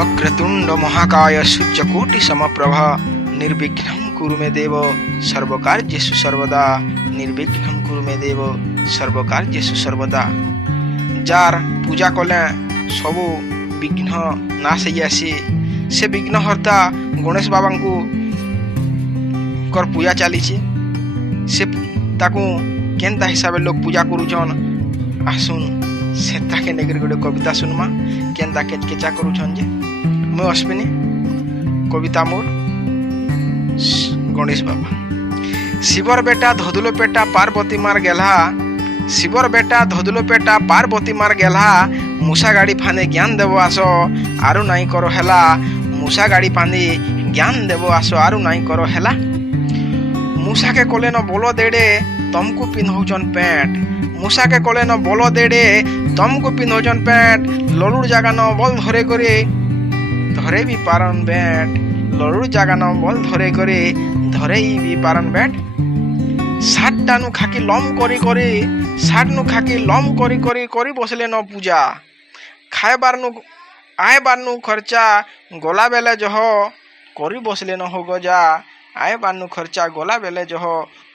वक्रतुंड महाकाय सूर्यकोटि समप्रभा निर्विघ्नं कुरु मे देव सर्वकार्येषु सर्वदा निर्विघ्नं कुरु मे देव सर्वकार्येषु सर्वदा। जार पूजा कले सबु विघ्न नाश होइसी से विघ्नहर्ता गणेश बाबा को कर पूजा चली से ताकू केनता हिसाब लोग पूजा करुछन आसुन से ताके नेगर गोटे कविता सुनमा केनता केचकेचा करुछन जे मैं अश्विनी कविता मोर गणेश बाबा। शिवर बेटा धदुलो पेटा पार्वती मार गेला शिवर बेटा धदुलो पेटा पार्वती मार गेला मूसा गाड़ी फाने ज्ञान देव आसो आरु नाई करो हेला मूसा गाड़ी फाने ज्ञान देव आसो आरु नाई करो हेला। मूसा के कोले न बोलो देड़े तुमको पिन्हौचन पैंट मूसा के कोले न बोलो देड़े तुमको पिन्हौचन पैंट ललुर जागा न बल धरे करे धरे भी पारन बैट ललुर जागा न बल धरे करे धरे भी पारन बैट। सात टानु खाकी लम करी करी सात नु खाकी लम करी करी करी बसले न पूजा खाए बारनु आए बारनु खर्चा गोला बेले जह करी बसले न हो गजा आए बारनु खर्चा गोला बेले जह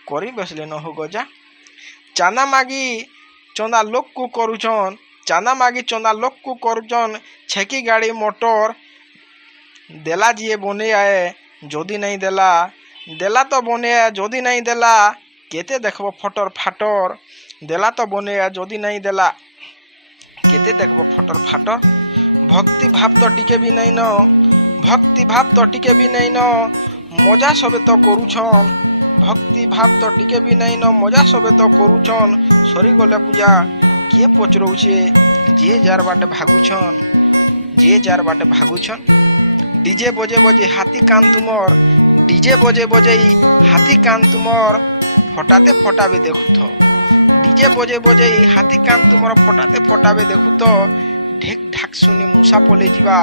करी बसले न हो गजा। चांदा मागी चंदा लोक को करुचन चांदा मागी चंदा लोक को करुचन छेकी गाड़ी मोटर देला जिए बने आए जदि नहीं देला देला तो बने आए जदि नहीं देला केते देखबो फटर फाटर देला तो बने आए जदि नहीं देला केते देखबो फटर फाटर। भक्ति भाव तो टिके भी नहीं न भक्ति भाव तो टिके भी नहीं न मजा सबे तो करुछन भक्ति भाव तो टिके भी नहीं न मजा सबे तो करुछन। सरी गले पूजा किए पचरौछे जे जार बाटे भागुछन जे जार बाटे भागुछन। डीजे बजे बजे हाथी कान तुमर डीजे बजे बजे हाथी कान तुमर फटाते फटाबे देखु तो डीजे बजे बजे हाथी कान तुमर फटाते फटाबे देखु तो ढेक ढाक सुनी मूसा पले जीवा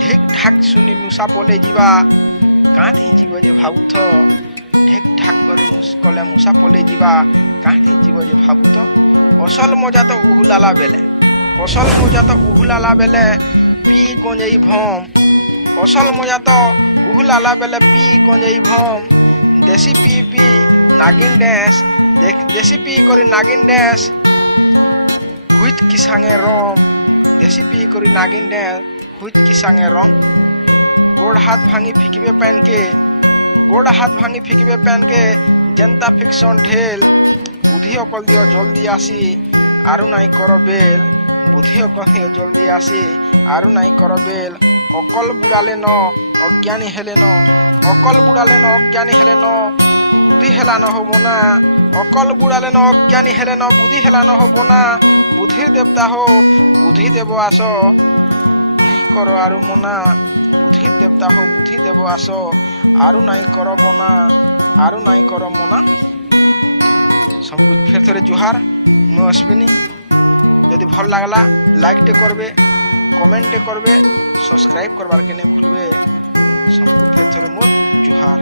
ढेक ढाक सुनी मूसा पले जीवा काथी जीव जे भाबु तो ढेक ढाक करे मुस्कले मूसा पले जीवा काथी जीव जे भाबु तो। असल मजा तो उहुलाला बेले असल मजा तो उहुलाला बेले पी गंजेई भम असल मजा तो उहुलाला बेले पी गंजेई भम देसी पी पी नागिन डैंस देसी पी करी नागिन डैंस हुईत की संगे रम देसी पी करी नागिन डैंस हुईत की संगे रम। गोड़ हाथ भांगी फिकबे पहन के गोड़ हाथ भांगी फिकबे पहन के जनता फिक्सन ढेल बुद्धि अकल दियो जल्दी आसी आरु नाई करो बेल बुद्धि अकल दियो जल्दी आसी आरु नाई करो बेल। अकल बुड़ाले न अज्ञानी हेले न अकल बुड़ाले न अज्ञानी हेले न बुद्धि हेला न हो बोना अकल बुड़ाले न अज्ञानी हेले न बुद्धि हेला न हो बोना। बुद्धि देवता हो बुद्धि देव आसो नहीं करो आरु मोना बुद्धि देवता हो बुद्धि देव आसो आरु नाई करो बोना आरु नाई करो मोना। सब फिर थोड़े जुहार मैं अश्विनी यदि भल लागला लाइक टे करबे कमेंट टे करबे सब्सक्राइब करबार के नहीं भूलबे। सबको फिर थोड़े मोर जुहार।